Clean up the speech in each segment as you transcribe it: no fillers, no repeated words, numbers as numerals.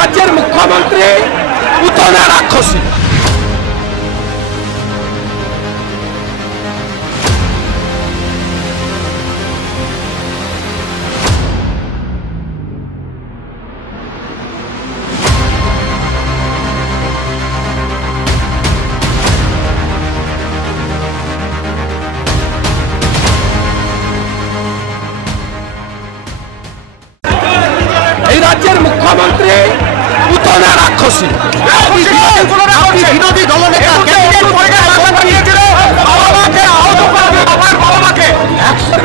রাজ্যের মুখ্যমন্ত্রী পুতনা রাক্ষসী। এই রাজ্যের মুখ্যমন্ত্রী পুতনা রাক্ষসী। বিরোধী দলনেতা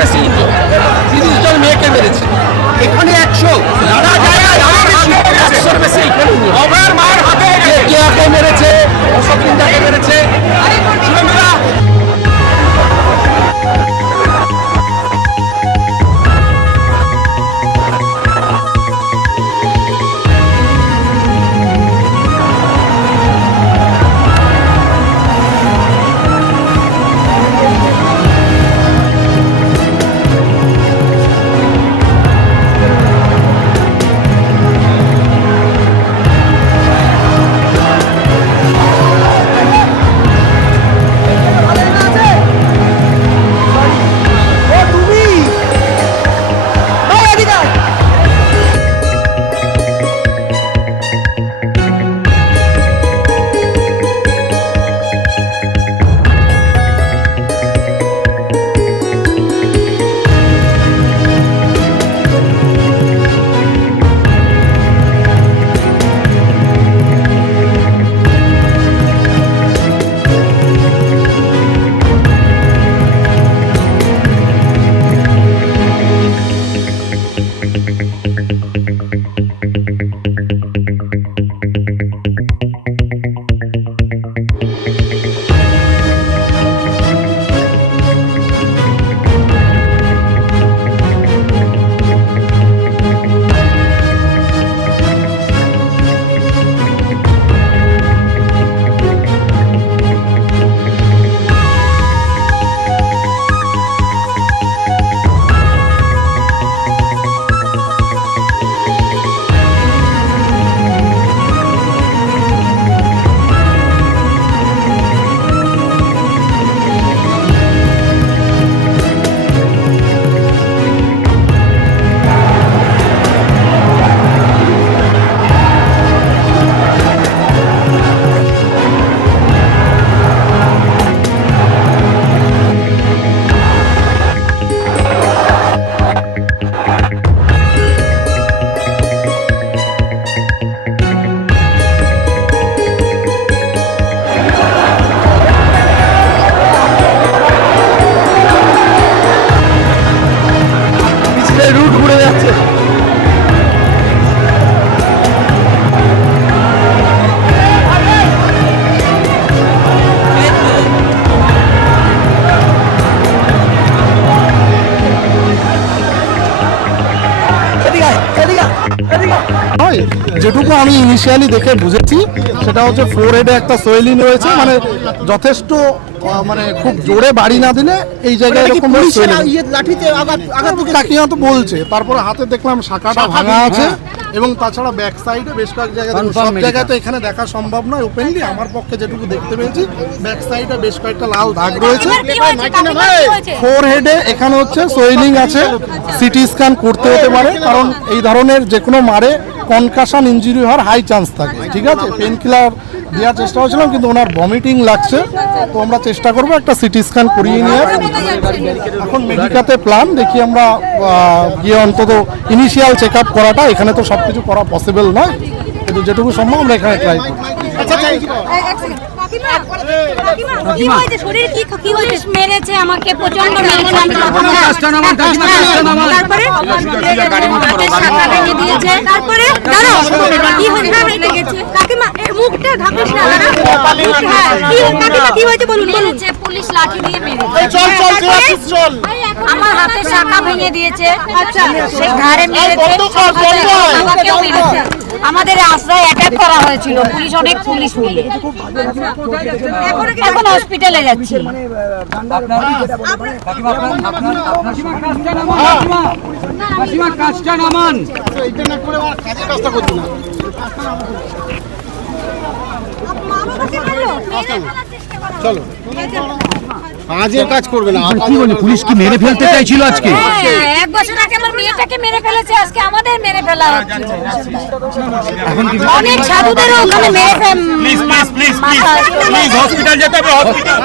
বেশি 30 জন মেয়েকে মেরেছে, এখানে 100 বেশি মায়ের হাতে কে মেরেছে, অশোকিন্দাকে মেরেছে। রুট ঘুরে যাচ্ছে। যেটুকু আমি ইনিশিয়ালি দেখে বুঝেছি সেটা হচ্ছে ফোরহেডে একটা সোয়েলিং রয়েছে, মানে যথেষ্ট মানে খুব জোরে বাড়ি না দিলে এই জায়গায় এরকম কাকিমা তো বলছে। তারপরে হাতে দেখলাম শাখাটা ভাঙা আছে এবং তাছাড়া ব্যাক সাইডে বেশ কয়েক জায়গায়, সব জায়গায় তো এখানে দেখা সম্ভব নয় ওপেনলি, আমার পক্ষে যেটুকু দেখতে পেয়েছি ব্যাক সাইডে বেশ কয়েকটা লাল দাগ রয়েছে। ফোরহেডে এখানে হচ্ছে সোয়েলিং আছে, সিটি স্ক্যান করতে হতে পারে, কারণ এই ধরনের যে কোনো মারে কনকাশন ইনজুরি হওয়ার হাই চান্স থাকে। ঠিক আছে, পেন কিলার দেওয়ার চেষ্টা করেছিলাম কিন্তু ওনার ভমিটিং লাগছে, তো আমরা চেষ্টা করবো একটা সিটি স্ক্যান করিয়ে নিয়ে। এখন মেডিকাতে প্ল্যান দেখি আমরা গিয়ে অন্তত ইনিশিয়াল চেক আপ করাটা, এখানে তো সব কিছু করা পসিবল নয়, কিন্তু যেটুকু সম্ভব আমরা এখানে ট্রাই করি। মেরেছে আমাকে প্রচন্ড মেরেছে, তারপরে কাকিমা মুখটা কি হয়েছে বলুন মেরেছে পুলিশ লাঠি দিয়ে মেরেছে আমার হাতে শাখা ভেঙে দিয়েছে আচ্ছা সেই ঘাড়ে মেরেছে আমাকেও মেরেছে আমাদের আশ্রয় অ্যাটাক করা হয়েছিল অনেক পুলিশ মিলে এখন হসপিটালে যাচ্ছি কাজটা নামান চলো কাজের কাজ করবে না কি বলি পুলিশ কি মেরে ফেলতে চাইছিল আজকে হ্যাঁ, এক বছর আগে আমার মেয়েটাকে মেরে ফেলেছে আজকে আমাদের মেরে ফেলা হচ্ছে অনেক সাধুদেরও ওখানে মেরে please please please please hospital যেতে হবে হসপিটাল